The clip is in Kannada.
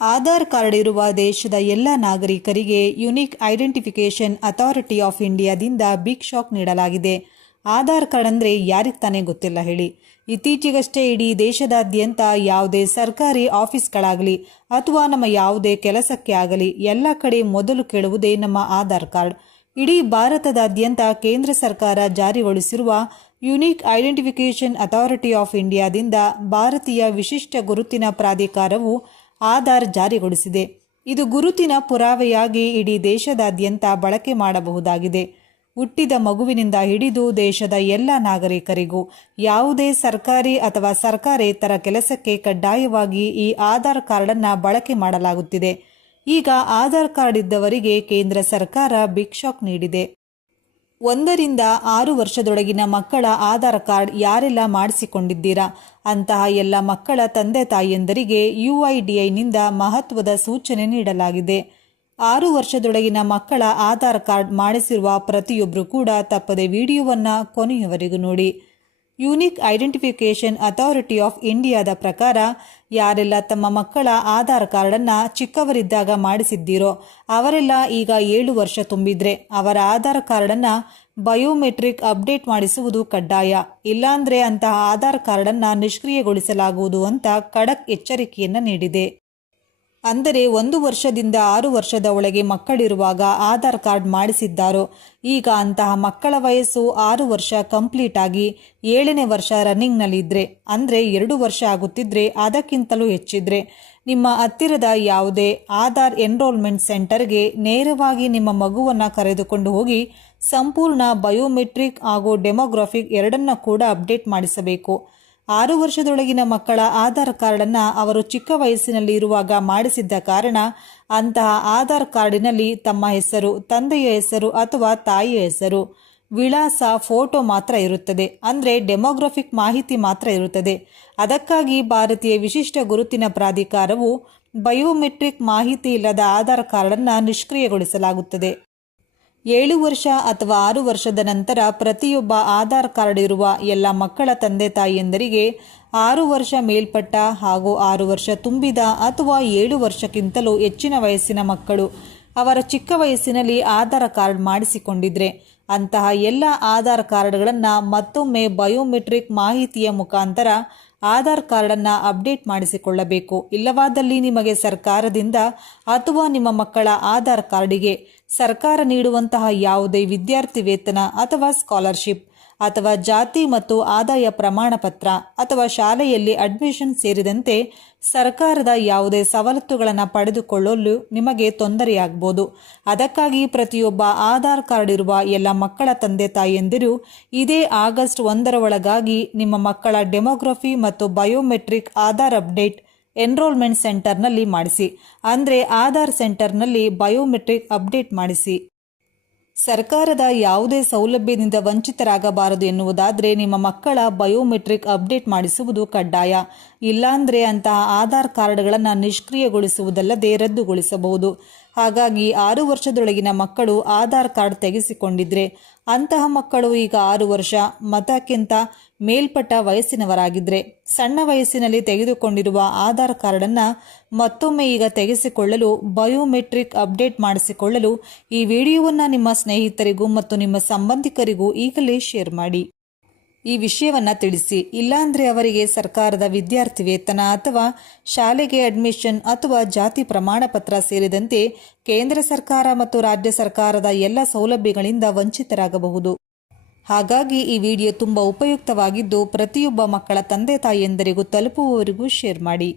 ಆಧಾರ್ ಕಾರ್ಡ್ ಇರುವ ದೇಶದ ಎಲ್ಲ ನಾಗರಿಕರಿಗೆ ಯುನಿಕ್ ಐಡೆಂಟಿಫಿಕೇಷನ್ ಅಥಾರಿಟಿ ಆಫ್ ಇಂಡಿಯಾದಿಂದ ಬಿಗ್ ಶಾಕ್ ನೀಡಲಾಗಿದೆ. ಆಧಾರ್ ಕಾರ್ಡ್ ಅಂದರೆ ಯಾರಿಗೆ ತಾನೇ ಗೊತ್ತಿಲ್ಲ ಹೇಳಿ. ಇತ್ತೀಚೆಗಷ್ಟೇ ಇಡೀ ದೇಶದಾದ್ಯಂತ ಯಾವುದೇ ಸರ್ಕಾರಿ ಆಫೀಸ್ಗಳಾಗಲಿ ಅಥವಾ ನಮ್ಮ ಯಾವುದೇ ಕೆಲಸಕ್ಕೆ ಆಗಲಿ ಎಲ್ಲ ಕಡೆ ಮೊದಲು ಕೇಳುವುದೇ ನಮ್ಮ ಆಧಾರ್ ಕಾರ್ಡ್. ಇಡೀ ಭಾರತದಾದ್ಯಂತ ಕೇಂದ್ರ ಸರ್ಕಾರ ಜಾರಿಗೊಳಿಸಿರುವ ಯುನಿಕ್ ಐಡೆಂಟಿಫಿಕೇಷನ್ ಅಥಾರಿಟಿ ಆಫ್ ಇಂಡಿಯಾದಿಂದ ಭಾರತೀಯ ವಿಶಿಷ್ಟ ಗುರುತಿನ ಪ್ರಾಧಿಕಾರವು ಆಧಾರ್ ಜಾರಿಗೊಳಿಸಿದೆ. ಇದು ಗುರುತಿನ ಪುರಾವೆಯಾಗಿ ಇಡೀ ದೇಶದಾದ್ಯಂತ ಬಳಕೆ ಮಾಡಬಹುದಾಗಿದೆ. ಹುಟ್ಟಿದ ಮಗುವಿನಿಂದ ಹಿಡಿದು ದೇಶದ ಎಲ್ಲ ನಾಗರಿಕರಿಗೂ ಯಾವುದೇ ಸರ್ಕಾರಿ ಅಥವಾ ಸರ್ಕಾರೇತರ ಕೆಲಸಕ್ಕೆ ಕಡ್ಡಾಯವಾಗಿ ಈ ಆಧಾರ್ ಕಾರ್ಡನ್ನು ಬಳಕೆ ಮಾಡಲಾಗುತ್ತಿದೆ. ಈಗ ಆಧಾರ್ ಕಾರ್ಡ್ ಇದ್ದವರಿಗೆ ಕೇಂದ್ರ ಸರ್ಕಾರ ಬಿಗ್ ಶಾಕ್ ನೀಡಿದೆ. ಒಂದರಿಂದ ಆರು ವರ್ಷದೊಳಗಿನ ಮಕ್ಕಳ ಆಧಾರ್ ಕಾರ್ಡ್ ಯಾರೆಲ್ಲ ಮಾಡಿಸಿಕೊಂಡಿದ್ದೀರಾ? ಅಂತಹ ಎಲ್ಲ ಮಕ್ಕಳ ತಂದೆ ತಾಯಿಯಂದರಿಗೆ ಯುಐಡಿಐನಿಂದ ಮಹತ್ವದ ಸೂಚನೆ ನೀಡಲಾಗಿದೆ. ಆರು ವರ್ಷದೊಳಗಿನ ಮಕ್ಕಳ ಆಧಾರ್ ಕಾರ್ಡ್ ಮಾಡಿಸಿರುವ ಪ್ರತಿಯೊಬ್ಬರು ಕೂಡ ತಪ್ಪದೆ ವಿಡಿಯೋವನ್ನು ಕೊನೆಯವರೆಗೂ ನೋಡಿ. ಯೂನಿಕ್ ಐಡೆಂಟಿಫಿಕೇಷನ್ ಅಥಾರಿಟಿ ಆಫ್ ಇಂಡಿಯಾದ ಪ್ರಕಾರ, ಯಾರೆಲ್ಲ ತಮ್ಮ ಮಕ್ಕಳ ಆಧಾರ್ ಕಾರ್ಡನ್ನು ಚಿಕ್ಕವರಿದ್ದಾಗ ಮಾಡಿಸಿದ್ದೀರೋ, ಅವರೆಲ್ಲ ಈಗ ಏಳು ವರ್ಷ ತುಂಬಿದ್ರೆ ಅವರ ಆಧಾರ್ ಕಾರ್ಡನ್ನು ಬಯೋಮೆಟ್ರಿಕ್ ಅಪ್ಡೇಟ್ ಮಾಡಿಸುವುದು ಕಡ್ಡಾಯ. ಇಲ್ಲಾಂದ್ರೆ ಅಂತಹ ಆಧಾರ್ ಕಾರ್ಡನ್ನು ನಿಷ್ಕ್ರಿಯಗೊಳಿಸಲಾಗುವುದು ಅಂತ ಖಡಕ್ ಎಚ್ಚರಿಕೆಯನ್ನು ನೀಡಿದೆ. ಅಂದರೆ ಒಂದು ವರ್ಷದಿಂದ ಆರು ವರ್ಷದ ಒಳಗೆ ಮಕ್ಕಳಿರುವಾಗ ಆಧಾರ್ ಕಾರ್ಡ್ ಮಾಡಿಸಿದ್ದಾರೋ. ಈಗ ಅಂತಹ ಮಕ್ಕಳ ವಯಸ್ಸು ಆರು ವರ್ಷ ಕಂಪ್ಲೀಟ್ ಆಗಿ ಏಳನೇ ವರ್ಷ ರನ್ನಿಂಗ್ನಲ್ಲಿದ್ದರೆ ಅಂದರೆ ಎರಡು ವರ್ಷ ಆಗುತ್ತಿದ್ರೆ ಅದಕ್ಕಿಂತಲೂ ಹೆಚ್ಚಿದ್ರೆ. ನಿಮ್ಮ ಹತ್ತಿರದ ಯಾವುದೇ ಆಧಾರ್ ಎನ್ರೋಲ್ಮೆಂಟ್ ಸೆಂಟರ್ಗೆ ನೇರವಾಗಿ ನಿಮ್ಮ ಮಗುವನ್ನು ಕರೆದುಕೊಂಡು ಹೋಗಿ ಸಂಪೂರ್ಣ ಬಯೋಮೆಟ್ರಿಕ್ ಹಾಗೂ ಡೆಮೋಗ್ರಾಫಿಕ್ ಎರಡನ್ನ ಕೂಡ ಅಪ್ಡೇಟ್ ಮಾಡಿಸಬೇಕು. ಆರು ವರ್ಷದೊಳಗಿನ ಮಕ್ಕಳ ಆಧಾರ್ ಕಾರ್ಡನ್ನು ಅವರು ಚಿಕ್ಕ ವಯಸ್ಸಿನಲ್ಲಿ ಇರುವಾಗ ಮಾಡಿಸಿದ್ದ ಕಾರಣ ಅಂತಹ ಆಧಾರ್ ಕಾರ್ಡಿನಲ್ಲಿ ತಮ್ಮ ಹೆಸರು, ತಂದೆಯ ಹೆಸರು ಅಥವಾ ತಾಯಿಯ ಹೆಸರು, ವಿಳಾಸ, ಫೋಟೋ ಮಾತ್ರ ಇರುತ್ತದೆ. ಅಂದರೆ ಡೆಮೋಗ್ರಫಿಕ್ ಮಾಹಿತಿ ಮಾತ್ರ ಇರುತ್ತದೆ. ಅದಕ್ಕಾಗಿ ಭಾರತೀಯ ವಿಶಿಷ್ಟ ಗುರುತಿನ ಪ್ರಾಧಿಕಾರವು ಬಯೋಮೆಟ್ರಿಕ್ ಮಾಹಿತಿ ಇಲ್ಲದ ಆಧಾರ್ ಕಾರ್ಡನ್ನು ನಿಷ್ಕ್ರಿಯಗೊಳಿಸಲಾಗುತ್ತದೆ. ಏಳು ವರ್ಷ ಅಥವಾ ಆರು ವರ್ಷದ ನಂತರ ಪ್ರತಿಯೊಬ್ಬ ಆಧಾರ್ ಕಾರ್ಡ್ ಇರುವ ಎಲ್ಲ ಮಕ್ಕಳ ತಂದೆ ತಾಯಿಯಂದರಿಗೆ ಆರು ವರ್ಷ ಮೇಲ್ಪಟ್ಟ ಹಾಗೂ ಆರು ವರ್ಷ ತುಂಬಿದ ಅಥವಾ ಏಳು ವರ್ಷಕ್ಕಿಂತಲೂ ಹೆಚ್ಚಿನ ವಯಸ್ಸಿನ ಮಕ್ಕಳು ಅವರ ಚಿಕ್ಕ ವಯಸ್ಸಿನಲ್ಲಿ ಆಧಾರ್ ಕಾರ್ಡ್ ಮಾಡಿಸಿಕೊಂಡಿದ್ರೆ ಅಂತಹ ಎಲ್ಲ ಆಧಾರ್ ಕಾರ್ಡ್ಗಳನ್ನು ಮತ್ತೊಮ್ಮೆ ಬಯೋಮೆಟ್ರಿಕ್ ಮಾಹಿತಿಯ ಮುಖಾಂತರ ಆಧಾರ್ ಕಾರ್ಡನ್ನು ಅಪ್ಡೇಟ್ ಮಾಡಿಸಿಕೊಳ್ಳಬೇಕು. ಇಲ್ಲವಾದಲ್ಲಿ ನಿಮಗೆ ಸರ್ಕಾರದಿಂದ ಅಥವಾ ನಿಮ್ಮ ಮಕ್ಕಳ ಆಧಾರ್ ಕಾರ್ಡಿಗೆ ಸರ್ಕಾರ ನೀಡುವಂತಹ ಯಾವುದೇ ವಿದ್ಯಾರ್ಥಿ ವೇತನ ಅಥವಾ ಸ್ಕಾಲರ್ಶಿಪ್. ಅಥವಾ ಜಾತಿ ಮತ್ತು ಆದಾಯ ಪ್ರಮಾಣ ಪತ್ರ ಅಥವಾ ಶಾಲೆಯಲ್ಲಿ ಅಡ್ಮಿಷನ್ ಸೇರಿದಂತೆ ಸರ್ಕಾರದ ಯಾವುದೇ ಸವಲತ್ತುಗಳನ್ನು ಪಡೆದುಕೊಳ್ಳಲು ನಿಮಗೆ ತೊಂದರೆಯಾಗಬಹುದು ಅದಕ್ಕಾಗಿ ಪ್ರತಿಯೊಬ್ಬ ಆಧಾರ್ ಕಾರ್ಡ್ ಇರುವ ಎಲ್ಲ ಮಕ್ಕಳ ತಂದೆ ತಾಯಿಯಂದಿರು ಇದೇ ಆಗಸ್ಟ್ ಒಂದರ ಒಳಗಾಗಿ ನಿಮ್ಮ ಮಕ್ಕಳ ಡೆಮೋಗ್ರಫಿ ಮತ್ತು ಬಯೋಮೆಟ್ರಿಕ್ ಆಧಾರ್ ಅಪ್ಡೇಟ್ ಎನ್ರೋಲ್ಮೆಂಟ್ ಸೆಂಟರ್ನಲ್ಲಿ ಮಾಡಿಸಿ. ಅಂದರೆ ಆಧಾರ್ ಸೆಂಟರ್ನಲ್ಲಿ ಬಯೋಮೆಟ್ರಿಕ್ ಅಪ್ಡೇಟ್ ಮಾಡಿಸಿ. ಸರ್ಕಾರದ ಯಾವುದೇ ಸೌಲಭ್ಯದಿಂದ ವಂಚಿತರಾಗಬಾರದು ಎನ್ನುವುದಾದರೆ ನಿಮ್ಮ ಮಕ್ಕಳ ಬಯೋಮೆಟ್ರಿಕ್ ಅಪ್ಡೇಟ್ ಮಾಡಿಸುವುದು ಕಡ್ಡಾಯ. ಇಲ್ಲಾಂದರೆ ಅಂತಹ ಆಧಾರ್ ಕಾರ್ಡ್ಗಳನ್ನು ನಿಷ್ಕ್ರಿಯಗೊಳಿಸುವುದಲ್ಲದೆ ರದ್ದುಗೊಳಿಸಬಹುದು. ಹಾಗಾಗಿ ಆರು ವರ್ಷದೊಳಗಿನ ಮಕ್ಕಳು ಆಧಾರ್ ಕಾರ್ಡ್ ತೆಗೆಸಿಕೊಂಡಿದ್ರೆ ಅಂತಹ ಮಕ್ಕಳು ಈಗ ಆರು ವರ್ಷ, ಮತಕ್ಕಿಂತ ಮೇಲ್ಪಟ್ಟ ವಯಸ್ಸಿನವರಾಗಿದ್ದರೆ ಸಣ್ಣ ವಯಸ್ಸಿನಲ್ಲಿ ತೆಗೆದುಕೊಂಡಿರುವ ಆಧಾರ್ ಕಾರ್ಡನ್ನು ಮತ್ತೊಮ್ಮೆ ಈಗ ತೆಗೆಸಿಕೊಳ್ಳಲು ಬಯೋಮೆಟ್ರಿಕ್ ಅಪ್ಡೇಟ್ ಮಾಡಿಸಿಕೊಳ್ಳಲು ಈ ವಿಡಿಯೋವನ್ನು ನಿಮ್ಮ ಸ್ನೇಹಿತರಿಗೂ ಮತ್ತು ನಿಮ್ಮ ಸಂಬಂಧಿಕರಿಗೂ ಈಗಲೇ ಶೇರ್ ಮಾಡಿ. ಈ ವಿಷಯವನ್ನು ತಿಳಿಸಿ. ಇಲ್ಲಾಂದರೆ ಅವರಿಗೆ ಸರ್ಕಾರದ ವಿದ್ಯಾರ್ಥಿ ವೇತನ ಅಥವಾ ಶಾಲೆಗೆ ಅಡ್ಮಿಷನ್ ಅಥವಾ ಜಾತಿ ಪ್ರಮಾಣ ಪತ್ರ ಸೇರಿದಂತೆ ಕೇಂದ್ರ ಸರ್ಕಾರ ಮತ್ತು ರಾಜ್ಯ ಸರ್ಕಾರದ ಎಲ್ಲ ಸೌಲಭ್ಯಗಳಿಂದ ವಂಚಿತರಾಗಬಹುದು. ಹಾಗಾಗಿ ಈ ವಿಡಿಯೋ ತುಂಬ ಉಪಯುಕ್ತವಾಗಿದ್ದು ಪ್ರತಿಯೊಬ್ಬ ಮಕ್ಕಳ ತಂದೆ ತಾಯಿಯಂದರಿಗೂ ತಲುಪುವವರಿಗೂ ಶೇರ್ ಮಾಡಿ.